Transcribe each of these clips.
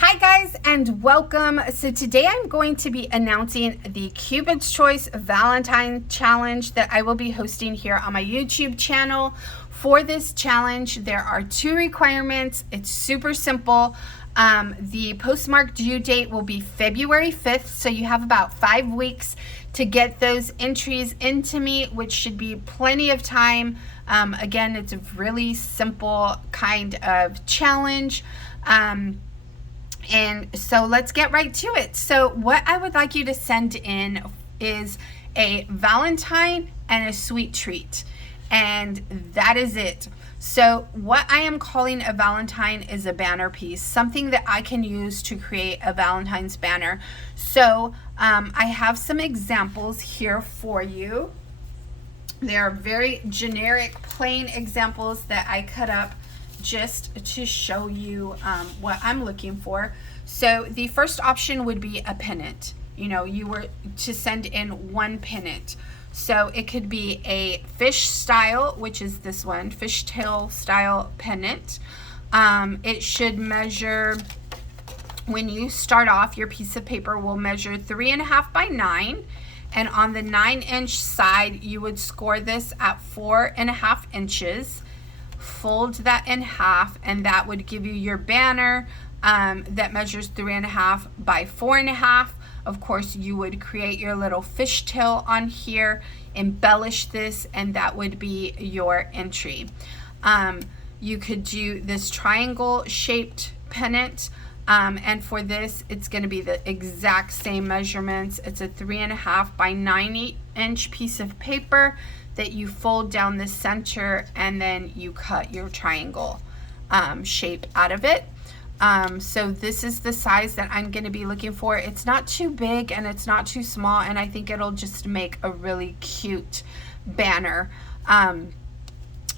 Hi guys and welcome. So today I'm going to be announcing the Cupids Choice Valentine challenge that I will be hosting here on my YouTube channel. For this challenge, there are two requirements. It's super simple. The postmarked due date will be February 5th, so you have about 5 weeks to get those entries into me, which should be plenty of time. Again, it's a really simple kind of challenge. And so let's get right to it. So what I would like you to send in is a Valentine and a sweet treat. And that is it. So what I am calling a Valentine is a banner piece, something that I can use to create a Valentine's banner. So I have some examples here for you. They are very generic, plain examples that I cut up just to show you what I'm looking for. So the first option would be a pennant. You know, you were to send in one pennant. So it could be a fish style, which is this one, fishtail style pennant. It should measure, when you start off, your piece of paper will measure 3.5 by 9. And on the 9-inch side, you would score this at 4.5 inches. Fold that in half, and that would give you your banner that measures 3.5 by 4.5. Of course, you would create your little fishtail on here, embellish this, and that would be your entry. You could do this triangle shaped pennant, and for this, it's going to be the exact same measurements. It's a 3.5 by 9-inch piece of paper that you fold down the center, and then you cut your triangle shape out of it. So this is the size that I'm going to be looking for. It's not too big and it's not too small, and I think it'll just make a really cute banner.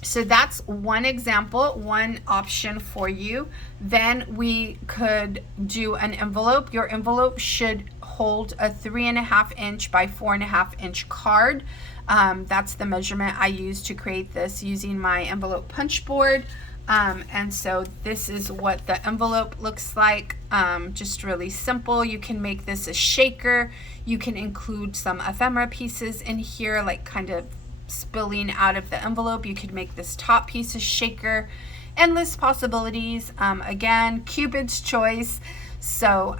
So that's one example, one option for you. Then we could do an envelope. Your envelope should hold a 3.5 inch by 4.5 inch card. That's the measurement I used to create this using my envelope punch board. And so this is what the envelope looks like. Just really simple. You can make this a shaker. You can include some ephemera pieces in here, like kind of spilling out of the envelope. You could make this top piece a shaker. Endless possibilities. Again, Cupid's Choice. So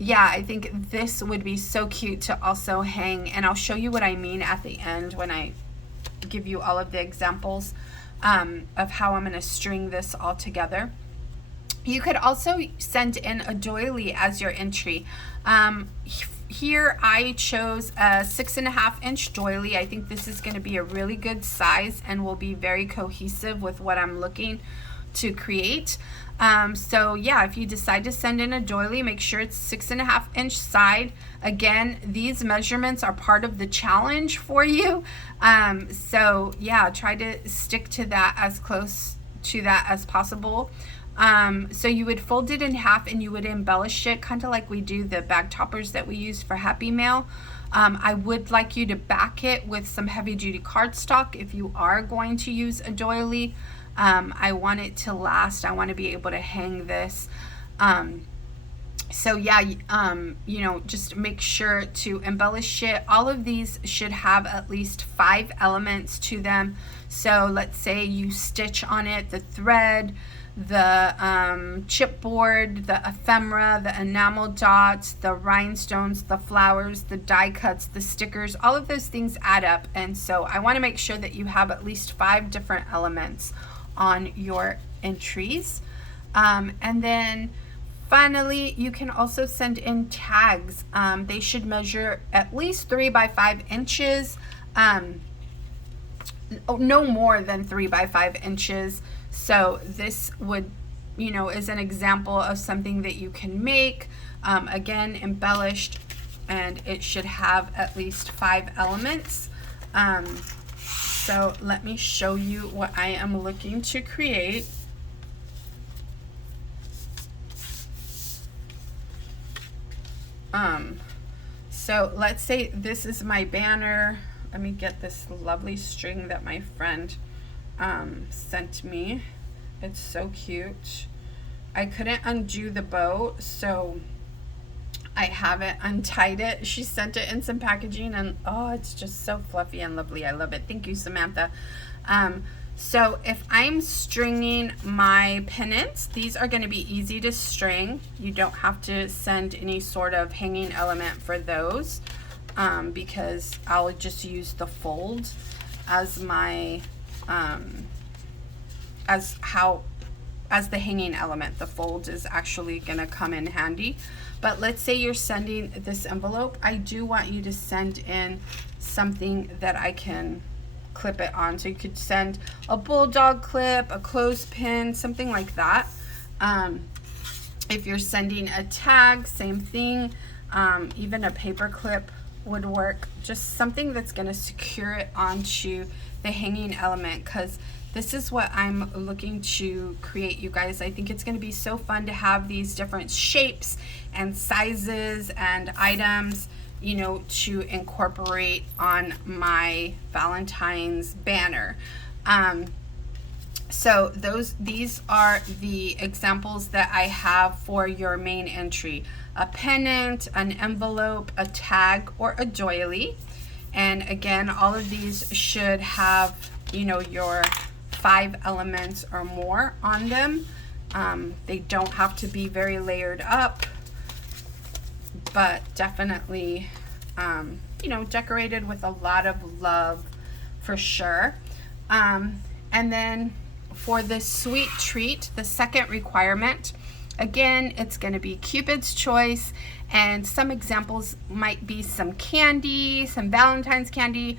yeah, I think this would be so cute to also hang, and I'll show you what I mean at the end when I give you all of the examples of how I'm going to string this all together. You could also send in a doily as your entry. Here I chose a 6.5 inch doily. I think this is going to be a really good size and will be very cohesive with what I'm looking to create. So yeah, if you decide to send in a doily, make sure it's 6.5 inch side. Again, these measurements are part of the challenge for you. So yeah, try to stick to that, as close to that as possible. So you would fold it in half and you would embellish it, kind of like we do the bag toppers that we use for Happy Mail. I would like you to back it with some heavy duty cardstock if you are going to use a doily. I want it to last. I want to be able to hang this. So yeah, you know, just make sure to embellish it. All of these should have at least 5 elements to them. So let's say you stitch on it the thread, the chipboard, the ephemera, the enamel dots, the rhinestones, the flowers, the die cuts, the stickers. All of those things add up, and so I want to make sure that you have at least 5 different elements on your entries. And then finally, you can also send in tags. They should measure at least 3 by 5 inches, no more than 3 by 5 inches. So this would, you know, is an example of something that you can make, again, embellished, and it should have at least 5 elements. So let me show you what I am looking to create. So let's say this is my banner. Let me get this lovely string that my friend sent me. It's so cute. I couldn't undo the bow, so I haven't untied it. She sent it in some packaging, and oh, it's just so fluffy and lovely. I love it. Thank you, Samantha. So if I'm stringing my pennants, these are going to be easy to string. You don't have to send any sort of hanging element for those, because I'll just use the fold as my as the hanging element. The fold is actually going to come in handy. But let's say you're sending this envelope. I do want you to send in something that I can clip it on. So you could send a bulldog clip, a clothespin, something like that. If you're sending a tag, same thing. Even a paper clip would work. Just something that's going to secure it onto the hanging element, because this is what I'm looking to create, you guys. I think it's going to be so fun to have these different shapes and sizes and items, you know, to incorporate on my Valentine's banner. So these are the examples that I have for your main entry: a pennant, an envelope, a tag, or a doily. And again, all of these should have, you know, your 5 elements or more on them. They don't have to be very layered up, but definitely, you know, decorated with a lot of love for sure. And then for this sweet treat, the second requirement, again, it's going to be Cupid's Choice, and some examples might be some candy, some Valentine's candy,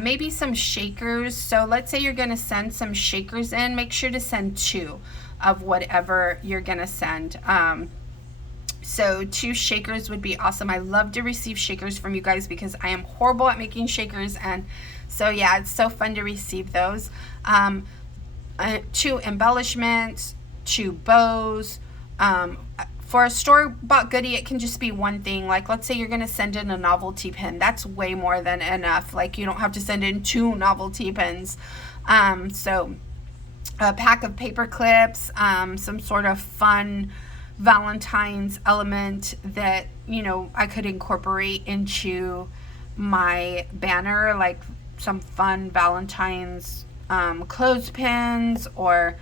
maybe some shakers. So let's say you're going to send some shakers in. Make sure to send 2 of whatever you're going to send. So 2 shakers would be awesome. I love to receive shakers from you guys because I am horrible at making shakers, and so yeah, it's so fun to receive those. 2 embellishments, 2 bows. For a store-bought goodie, it can just be one thing. Like, let's say you're going to send in a novelty pin. That's way more than enough. Like, you don't have to send in 2 novelty pins. So a pack of paper clips, some sort of fun Valentine's element that, you know, I could incorporate into my banner, like some fun Valentine's clothespins, or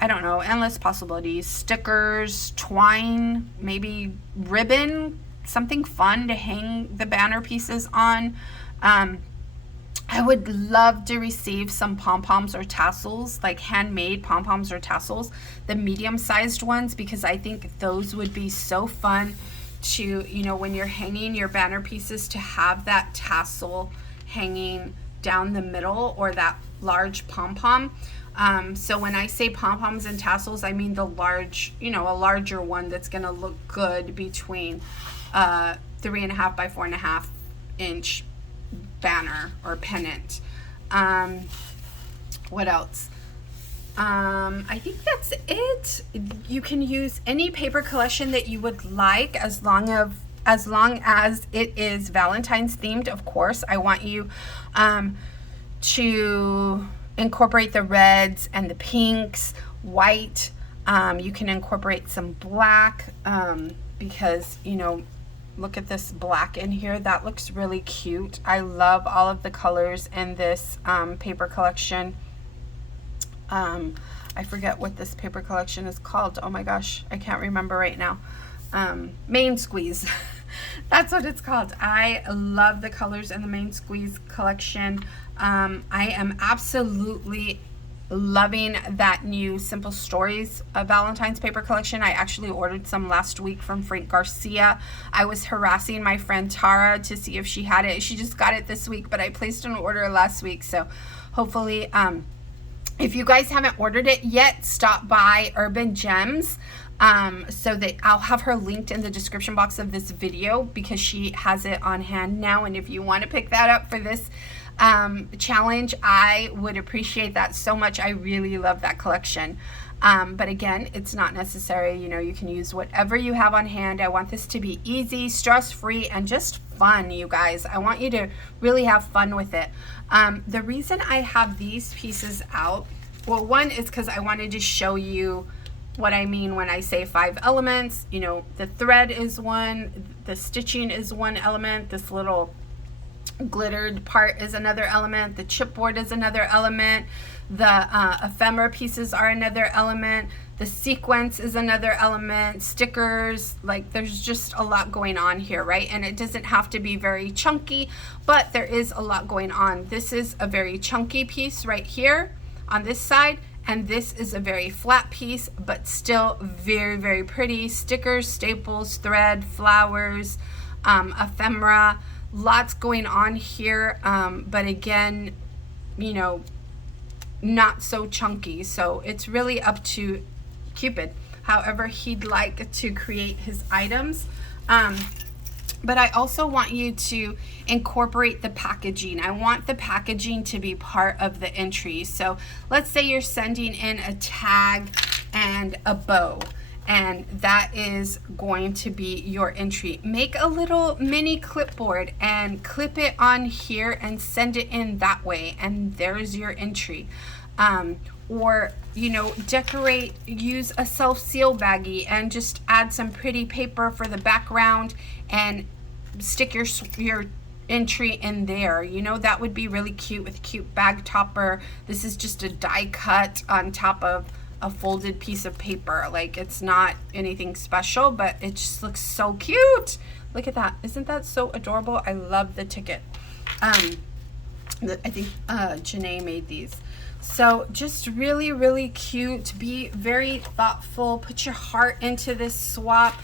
I don't know, endless possibilities. Stickers, twine, maybe ribbon, something fun to hang the banner pieces on. I would love to receive some pom-poms or tassels, like handmade pom-poms or tassels, the medium-sized ones, because I think those would be so fun to, you know, when you're hanging your banner pieces, to have that tassel hanging down the middle, or that large pom-pom. So when I say pom-poms and tassels, I mean the large, you know, a larger one that's going to look good between 3.5 by 4.5 inch banner or pennant. What else? I think that's it. You can use any paper collection that you would like, as long as it is Valentine's themed. Of course, I want you to incorporate the reds and the pinks, white. You can incorporate some black, because, you know, look at this black in here. That looks really cute. I love all of the colors in this paper collection. I forget what this paper collection is called. Oh my gosh, I can't remember right now. Main Squeeze. That's what it's called. I love the colors in the Main Squeeze collection. I am absolutely loving that new Simple Stories Valentine's paper collection. I actually ordered some last week from Frank Garcia. I was harassing my friend Tara to see if she had it. She just got it this week, but I placed an order last week, so hopefully, if you guys haven't ordered it yet, stop by Urban Jems, so that I'll have her linked in the description box of this video, because she has it on hand now. And if you want to pick that up for this challenge, I would appreciate that so much. I really love that collection. But again, it's not necessary. You know, you can use whatever you have on hand. I want this to be easy, stress-free, and just fun, you guys. I want you to really have fun with it. The reason I have these pieces out, well, one is because I wanted to show you what I mean when I say 5 elements. You know, the thread is one, the stitching is one element, this little glittered part is another element, the chipboard is another element, the ephemera pieces are another element, the sequence is another element, stickers, like there's just a lot going on here, right? And it doesn't have to be very chunky, but there is a lot going on. This is a very chunky piece right here on this side, and this is a very flat piece, but still very, very pretty. Stickers, staples, thread, flowers, ephemera, lots going on here, but again, you know, not so chunky. So it's really up to Cupid, however he'd like to create his items. But I also want you to incorporate the packaging. I want the packaging to be part of the entry. So let's say you're sending in a tag and a bow, and that is going to be your entry. Make a little mini clipboard and clip it on here and send it in that way, and there's your entry. Or, you know, decorate, use a self-seal baggie and just add some pretty paper for the background and stick your entry in there. You know, that would be really cute with cute bag topper. This is just a die cut on top of a folded piece of paper. Like, it's not anything special, but it just looks so cute. Look at that. Isn't that so adorable? I love the ticket. I think Janae made these. So just really, really cute. Be very thoughtful. Put your heart into this swap.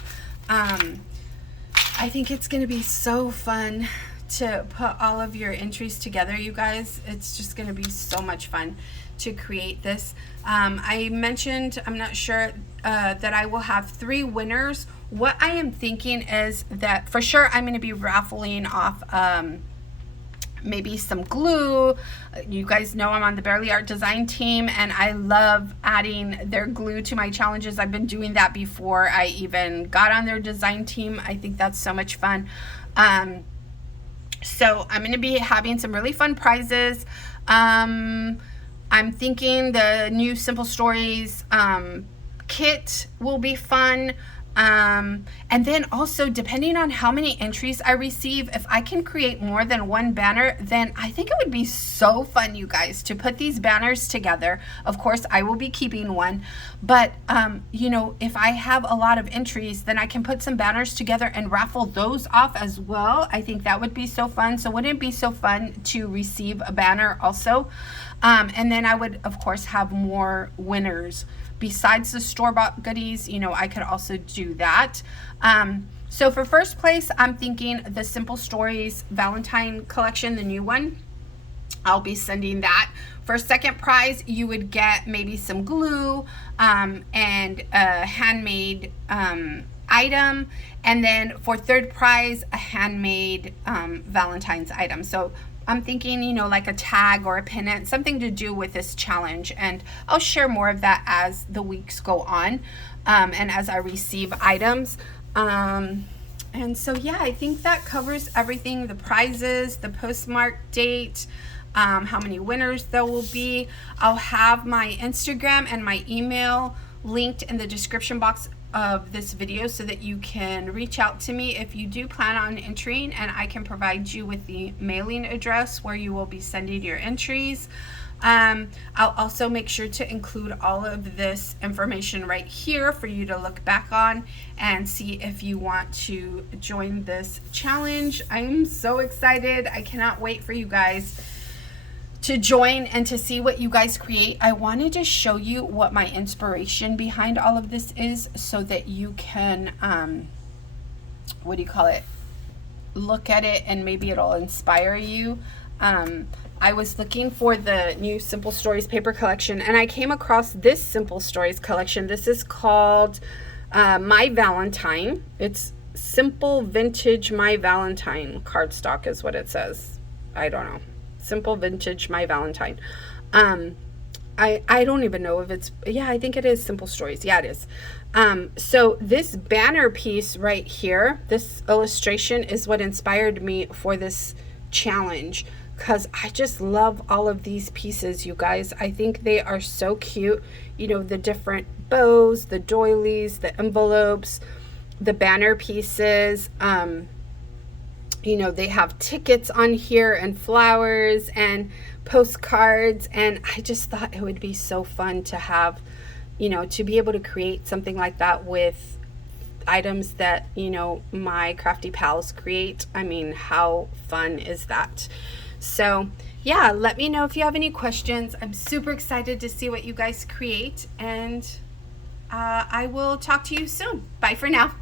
I think it's going to be so fun to put all of your entries together, you guys. It's just going to be so much fun to create this. I mentioned, I'm not sure, that I will have 3 winners. What I am thinking is that for sure I'm going to be raffling off maybe some glue. You guys know I'm on the Barely Art design team, and I love adding their glue to my challenges. I've been doing that before I even got on their design team. I think that's so much fun. So I'm going to be having some really fun prizes. I'm thinking the new Simple Stories kit will be fun. And then also, depending on how many entries I receive, if I can create more than 1 banner, then I think it would be so fun, you guys, to put these banners together. Of course, I will be keeping one, but you know, if I have a lot of entries, then I can put some banners together and raffle those off as well. I think that would be so fun. So wouldn't it be so fun to receive a banner also? And then I would, of course, have more winners. Besides the store-bought goodies, you know, I could also do that. So for first place, I'm thinking the Simple Stories Valentine collection, the new one. I'll be sending that. For second prize, you would get maybe some glue and a handmade item. And then for third prize, a handmade Valentine's item. So I'm thinking, you know, like a tag or a pennant, something to do with this challenge. And I'll share more of that as the weeks go on and as I receive items. And so, yeah, I think that covers everything. The prizes, the postmark date, how many winners there will be. I'll have my Instagram and my email linked in the description box of this video so that you can reach out to me if you do plan on entering, and I can provide you with the mailing address where you will be sending your entries. I'll also make sure to include all of this information right here for you to look back on and see if you want to join this challenge. I'm so excited. I cannot wait for you guys to join and to see what you guys create. I wanted to show you what my inspiration behind all of this is so that you can, what do you call it? Look at it and maybe it'll inspire you. I was looking for the new Simple Stories paper collection and I came across this Simple Stories collection. This is called My Valentine. It's Simple Vintage My Valentine cardstock is what it says. I don't know. Simple Vintage My Valentine. I don't even know if it's, yeah, I think it is Simple Stories. Yeah, it is. So this banner piece right here, this illustration is what inspired me for this challenge, because I just love all of these pieces, you guys. I think they are so cute. You know, the different bows, the doilies, the envelopes, the banner pieces. You know, they have tickets on here and flowers and postcards, and I just thought it would be so fun to have, you know, to be able to create something like that with items that, you know, my crafty pals create. I mean, how fun is that? So yeah, let me know if you have any questions. I'm super excited to see what you guys create, and I will talk to you soon. Bye for now.